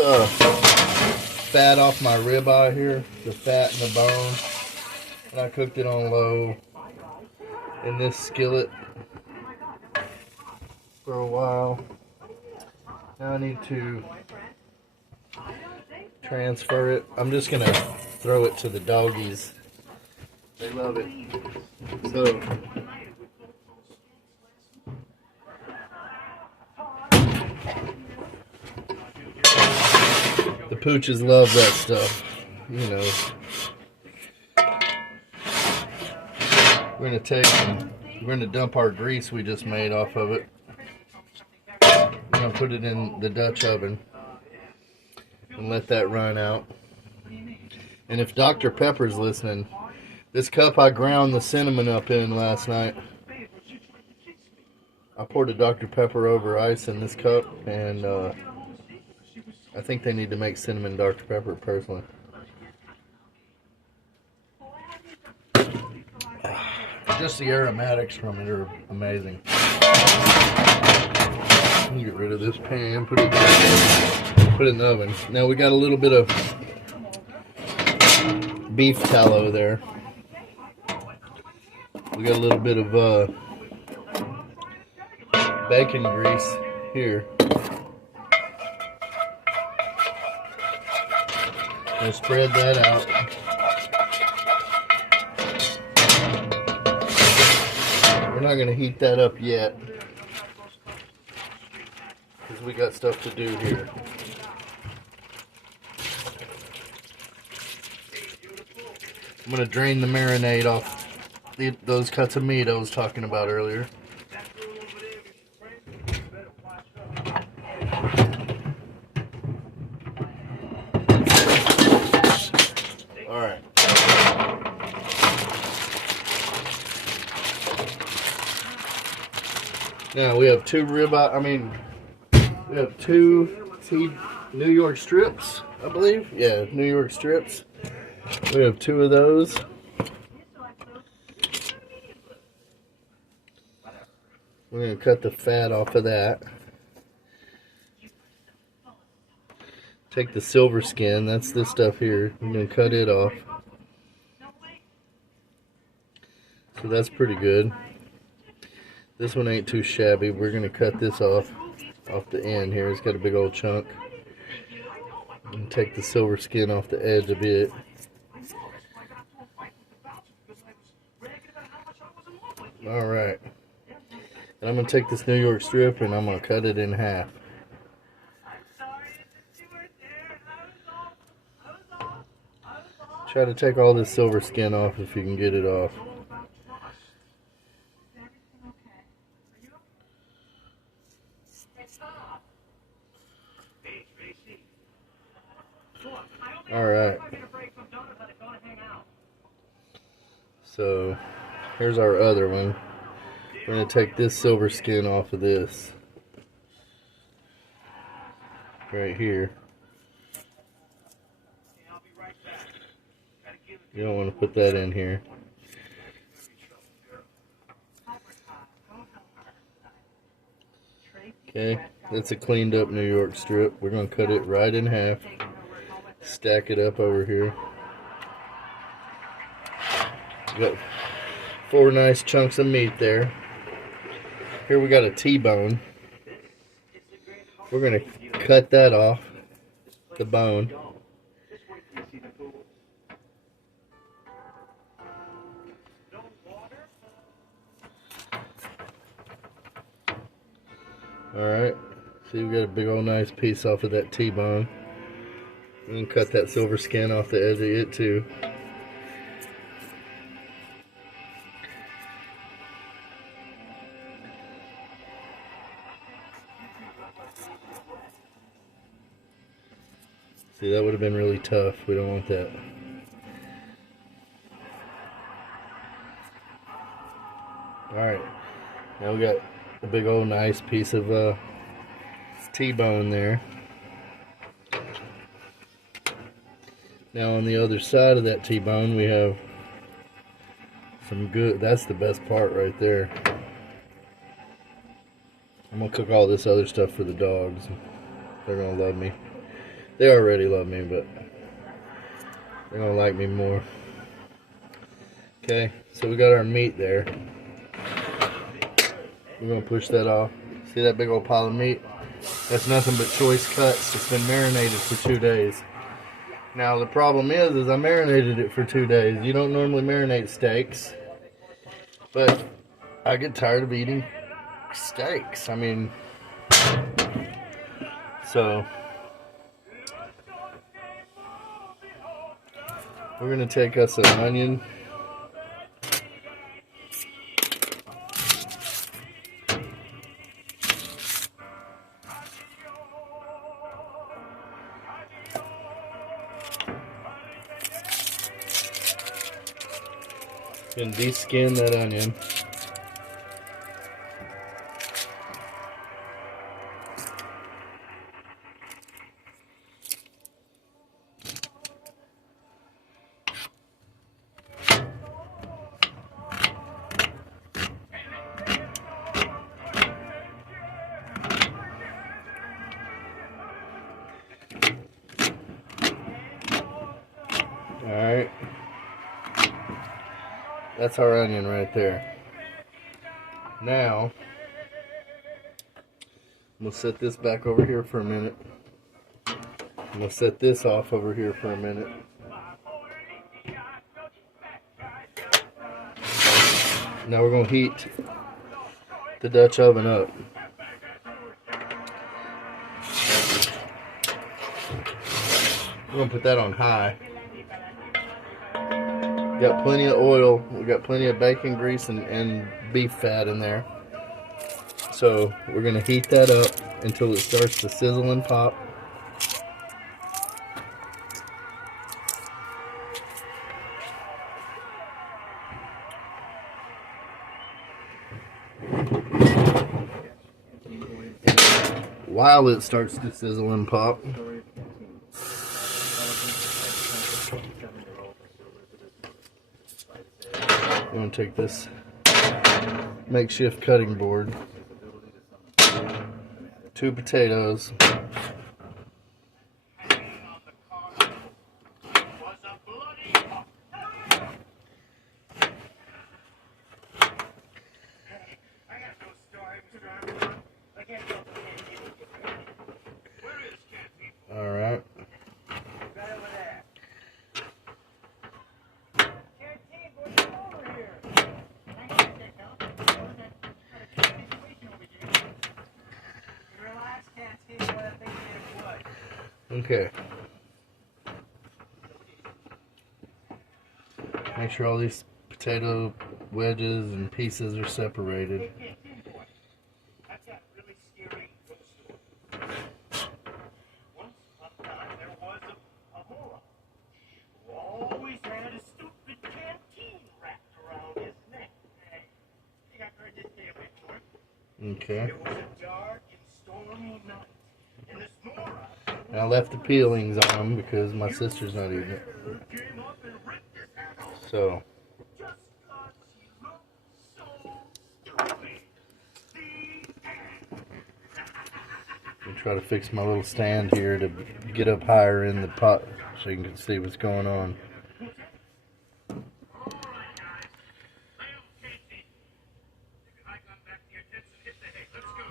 the fat off my ribeye here, the fat and the bone. And I cooked it on low in this skillet for a while. Now I need to transfer it. I'm just gonna throw it to the doggies. They love it. So the pooches love that stuff, you know. We're gonna dump our grease we just made off of it. We're gonna put it in the Dutch oven and let that run out. And if Dr. Pepper's listening, this cup I ground the cinnamon up in last night. I poured a Dr. Pepper over ice in this cup, and I think they need to make cinnamon Dr. Pepper personally. Just the aromatics from it are amazing. Let me get rid of this pan, put it in the oven. Now we got a little bit of beef tallow there. We got a little bit of bacon grease here. We'll spread that out. We're not going to heat that up yet because we got stuff to do here. I'm going to drain the marinade off those cuts of meat I was talking about earlier. Alright. Now we have two ribeye, we have two New York strips, I believe. Yeah, New York strips. We have two of those. We're going to cut the fat off of that. Take the silver skin, that's this stuff here. I'm going to cut it off. So that's pretty good. This one ain't too shabby. We're going to cut this off the end here. It's got a big old chunk. And take the silver skin off the edge a bit. Alright. And I'm going to take this New York strip and I'm going to cut it in half. Try to take all this silver skin off if you can get it off. Alright. So, here's our other one. We're going to take this silver skin off of this. Right here. You don't want to put that in here. Okay, that's a cleaned up New York strip. We're going to cut it right in half. Stack it up over here. Got 4 nice chunks of meat there. Here we got a T-bone. We're going to cut that off, the bone. Alright, see we got a big old nice piece off of that T-bone. We can cut that silver skin off the edge of it too. See, that would have been really tough. We don't want that. Alright, now we got a big old nice piece of T-bone there. Now on the other side of that T-bone we have some good, that's the best part right there. I'm going to cook all this other stuff for the dogs. They're going to love me. They already love me, but they're gonna like me more. Okay, so we got our meat there. We're gonna push that off. See that big old pile of meat? That's nothing but choice cuts. It's been marinated for 2 days. Now the problem is I marinated it for 2 days. You don't normally marinate steaks, but I get tired of eating steaks. I mean, so we're gonna take us an onion. And de-skin that onion. Alright. That's our onion right there. Now, we'll set this back over here for a minute. We'll set this off over here for a minute. Now we're going to heat the Dutch oven up. We're going to put that on high. Got plenty of oil, we got plenty of bacon grease and beef fat in there. So we're going to heat that up until it starts to sizzle and pop. While it starts to sizzle and pop, I'm going to take this makeshift cutting board, 2 potatoes, alright. Okay. Make sure all these potato wedges and pieces are separated. Okay. I left the peelings on them because my sister's not eating it. So. I'll try to fix my little stand here to get up higher in the pot so you can see what's going on.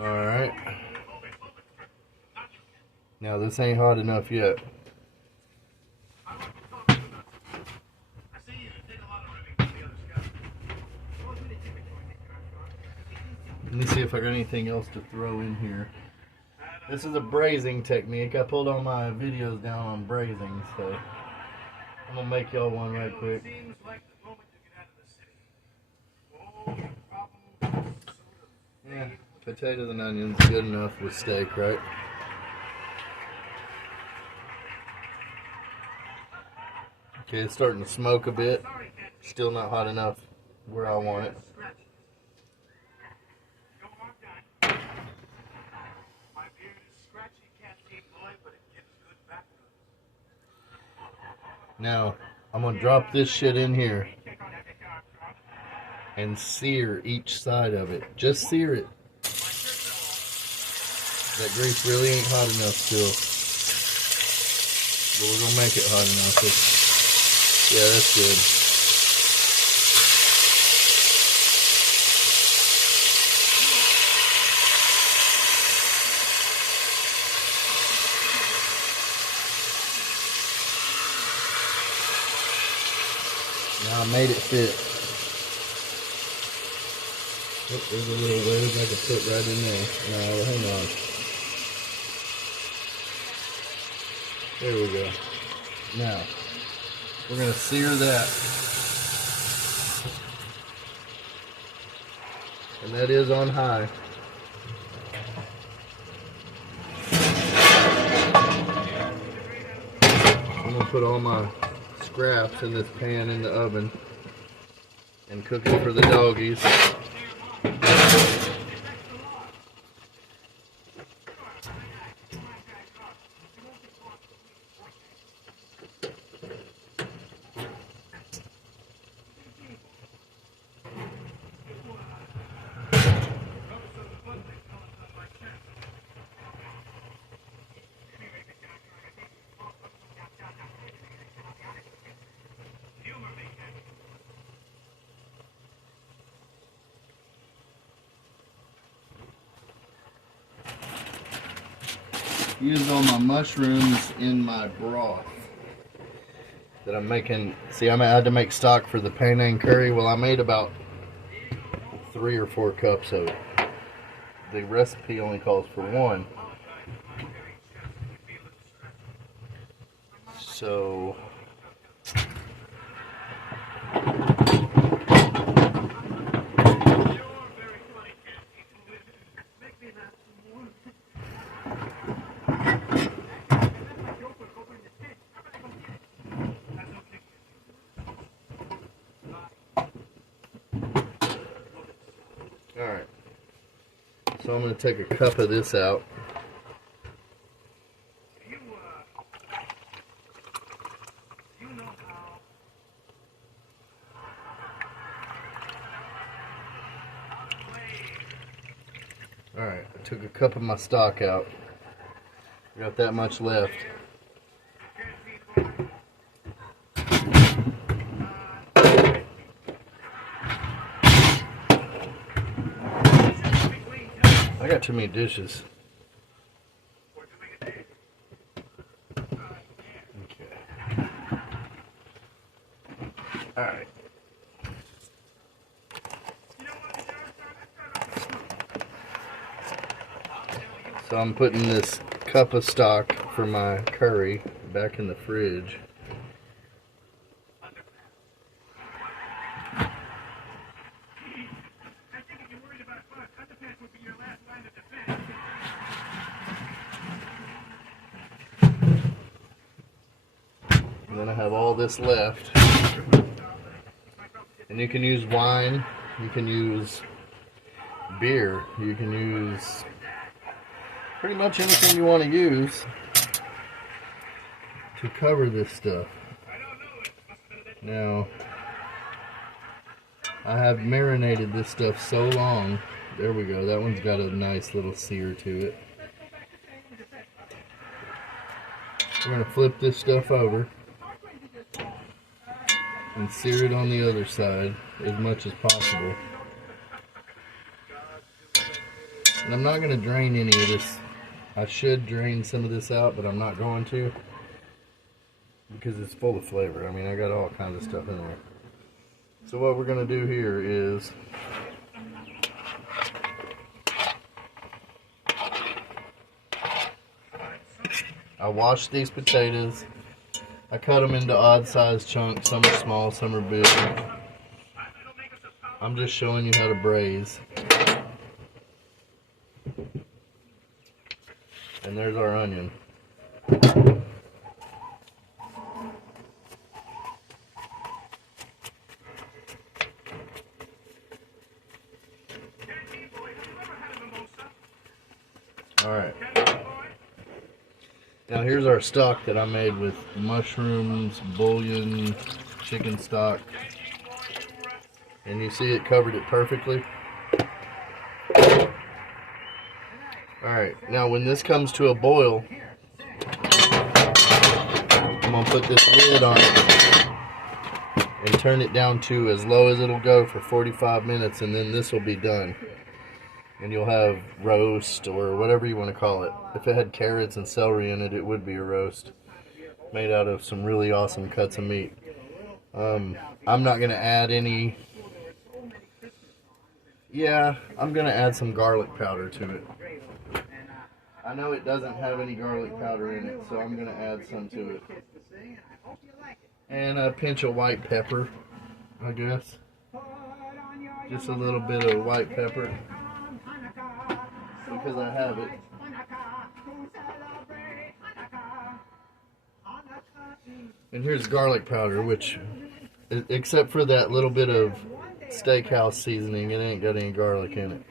Alright. Now this ain't hot enough yet. Let me see if I got anything else to throw in here. This is a braising technique. I pulled all my videos down on braising, so I'm gonna make y'all one right quick. Yeah, potatoes and onions, good enough with steak, right? Okay, it's starting to smoke a bit. Still not hot enough where I want it. Now, I'm going to drop this shit in here and sear each side of it. Just sear it. That grease really ain't hot enough still. But we're gonna make it hot enough. Yeah, that's good. Now I made it fit. Oh, there's a little wedge I can put right in there. No, hang on. There we go. Now, we're going to sear that. And that is on high. I'm going to put all my scraps in this pan in the oven and cook it for the doggies. Use all my mushrooms in my broth that I'm making. See, I had to make stock for the Penang curry. Well, I made about 3 or 4 cups of it. The recipe only calls for 1. So alright, so I'm going to take a cup of this out. Alright, I took a cup of my stock out. I got that much left. I got too many dishes. Okay. Alright. So I'm putting this cup of stock for my curry back in the fridge. And then I have all this left. And you can use wine, you can use beer, you can use pretty much anything you want to use to cover this stuff. Now, I have marinated this stuff so long. There we go, that one's got a nice little sear to it. We're going to flip this stuff over and sear it on the other side as much as possible. And I'm not going to drain any of this. I should drain some of this out, but I'm not going to because it's full of flavor. I mean, I got all kinds of stuff in there. So what we're going to do here is I washed these potatoes. I cut them into odd-sized chunks. Some are small, some are big. I'm just showing you how to braise. And there's our onion. Alright. Now here's our stock that I made with mushrooms, bouillon, chicken stock. And you see it covered it perfectly. Alright, now when this comes to a boil, going to put this lid on it and turn it down to as low as it'll go for 45 minutes, and then this will be done. And you'll have roast, or whatever you want to call it. If it had carrots and celery in it, it would be a roast. Made out of some really awesome cuts of meat. I'm not going to add any... Yeah, I'm going to add some garlic powder to it. I know it doesn't have any garlic powder in it, so I'm going to add some to it. And a pinch of white pepper, I guess. Just a little bit of white pepper. Because I have it. And here's garlic powder, which, except for that little bit of steakhouse seasoning, it ain't got any garlic in it.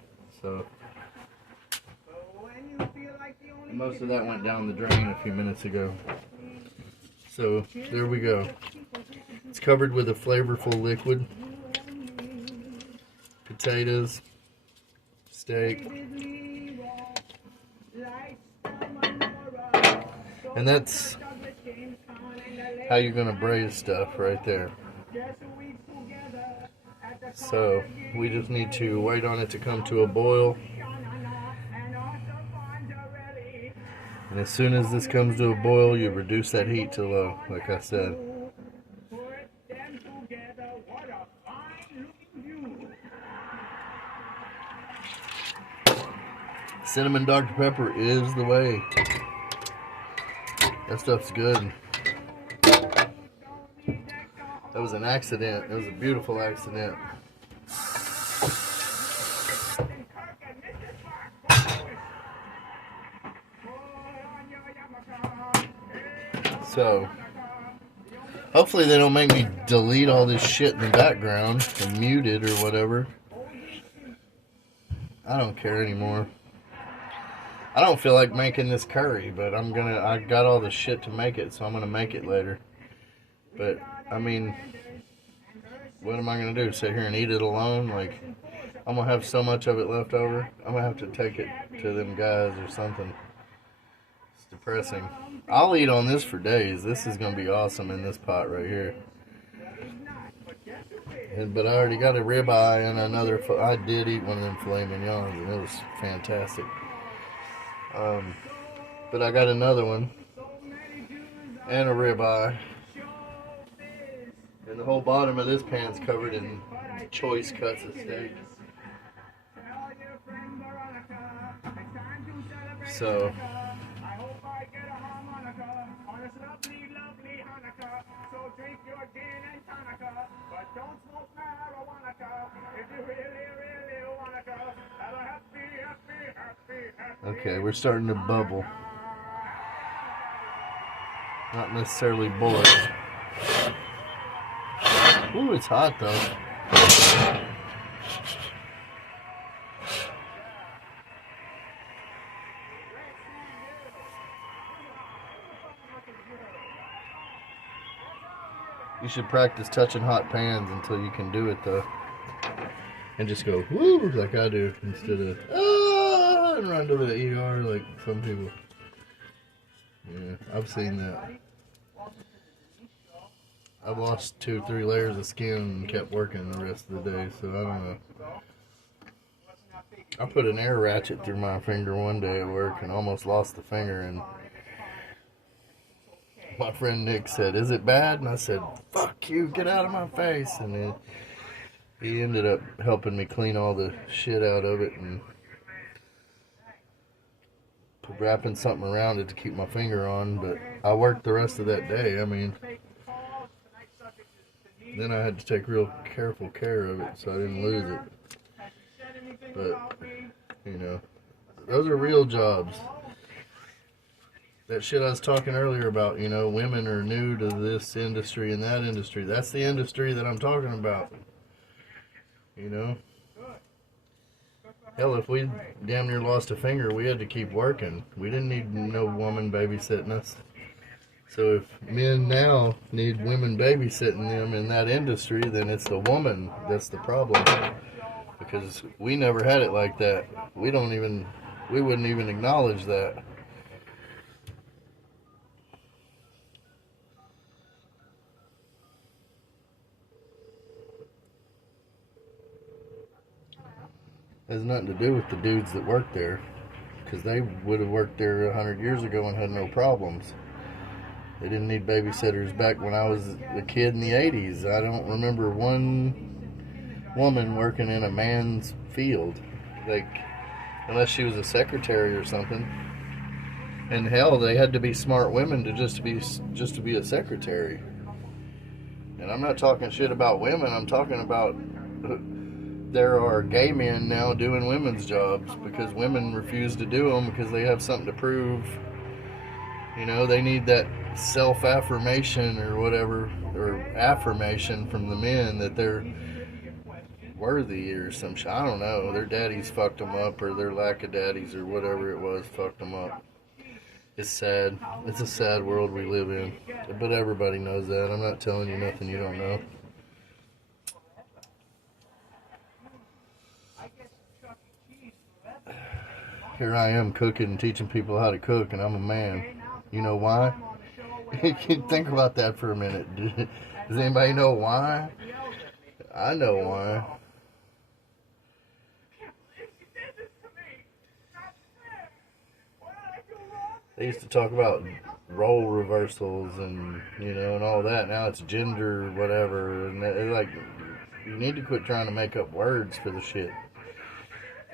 So most of that went down the drain a few minutes ago. So there we go. It's covered with a flavorful liquid. Potatoes, steak, and that's how you're gonna braise stuff right there. So we just need to wait on it to come to a boil, and as soon as this comes to a boil, you reduce that heat to low, like I said. Cinnamon Dr. Pepper is the way. That stuff's good. That was an accident. It was a beautiful accident. So, hopefully they don't make me delete all this shit in the background and mute it or whatever. I don't care anymore. I don't feel like making this curry, but I got all the shit to make it, so I'm gonna make it later. But, I mean, what am I gonna do? Sit here and eat it alone? Like, I'm gonna have so much of it left over. I'm gonna have to take it to them guys or something. It's depressing. I'll eat on this for days. This is gonna be awesome in this pot right here. But I already got a ribeye and another. I did eat one of them filet mignons, and it was fantastic. But I got another one and a ribeye, and the whole bottom of this pan's covered in choice cuts of steak. So okay, we're starting to bubble. Not necessarily boil. Ooh, it's hot though. You should practice touching hot pans until you can do it though. And just go, woo, like I do, instead of, and run to the ER like some people. Yeah, I've seen that. I've lost 2-3 layers of skin and kept working the rest of the day, so I don't know. I put an air ratchet through my finger one day at work and almost lost the finger, and my friend Nick said, "Is it bad?" And I said, "Fuck you, get out of my face." And then he ended up helping me clean all the shit out of it and wrapping something around it to keep my finger on. But I worked the rest of that day. I mean, then I had to take real careful care of it so I didn't lose it. But, you know, those are real jobs. That shit I was talking earlier about, you know, women are new to this industry and that industry. That's the industry that I'm talking about. You know? Hell, if we damn near lost a finger, we had to keep working. We didn't need no woman babysitting us. So if men now need women babysitting them in that industry, then it's the woman that's the problem. Because we never had it like that. We wouldn't even acknowledge that. has nothing to do with the dudes that work there, because they would have worked there 100 years ago and had no problems. They didn't need babysitters back when I was a kid in the 80s. I don't remember one woman working in a man's field, like, unless she was a secretary or something. And hell, they had to be smart women to just to be a secretary. And I'm not talking shit about women. I'm talking about there are gay men now doing women's jobs because women refuse to do them because they have something to prove. You know, they need that self-affirmation or whatever, or affirmation from the men that they're worthy or some shit. I don't know. Their daddies fucked them up, or their lack of daddies or whatever it was fucked them up. It's sad. It's a sad world we live in. But everybody knows that. I'm not telling you nothing you don't know. Here I am cooking and teaching people how to cook, and I'm a man. You know why? Think about that for a minute. Does anybody know why? I know why. They used to talk about role reversals and, you know, and all that. Now it's gender whatever. And it's like, you need to quit trying to make up words for the shit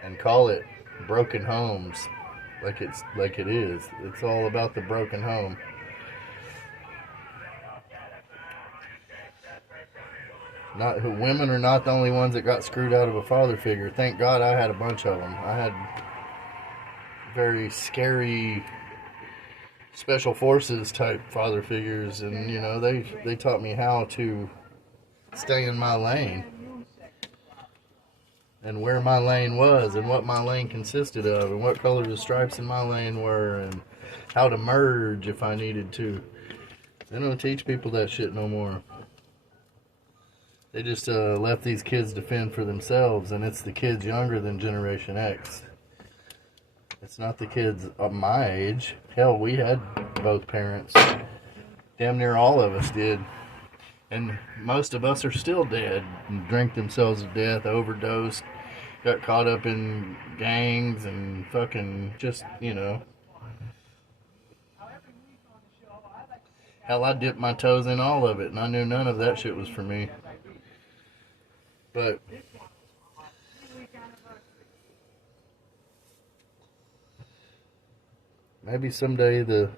and call it broken homes like it is. It's all about the broken home. Women are not the only ones that got screwed out of a father figure. Thank God I had a bunch of them. I had very scary special forces type father figures, and you know, they taught me how to stay in my lane and where my lane was and what my lane consisted of and what color the stripes in my lane were and how to merge if I needed to. They don't teach people that shit no more. They just left these kids to fend for themselves, and it's the kids younger than Generation X. It's not the kids of my age. Hell, we had both parents. Damn near all of us did. And most of us are still dead. And drank themselves to death, overdosed, got caught up in gangs and fucking just, you know. Hell, I dipped my toes in all of it, and I knew none of that shit was for me. But maybe someday the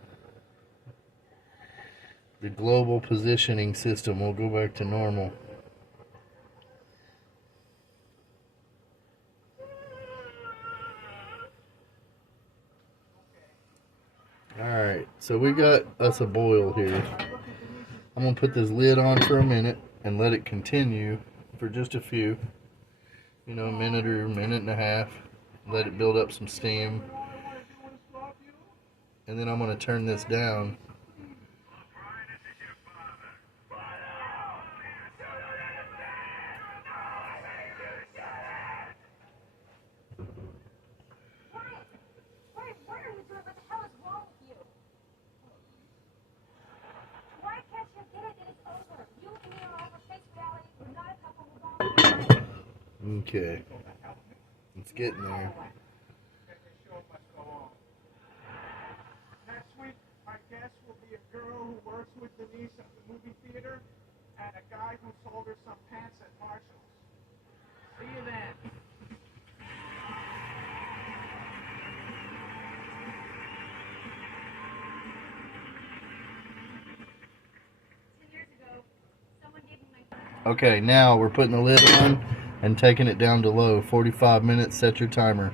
global positioning system will go back to normal. Alright, so we got us a boil here. I'm going to put this lid on for a minute and let it continue for just a few, you know, a minute or a minute and a half. Let it build up some steam. And then I'm going to turn this down. Okay, it's getting there. Next week, my guest will be a girl who works with Denise at the movie theater and a guy who sold her some pants at Marshall's. See you then. Okay, now we're putting the lid on and taking it down to low. 45 minutes, set your timer.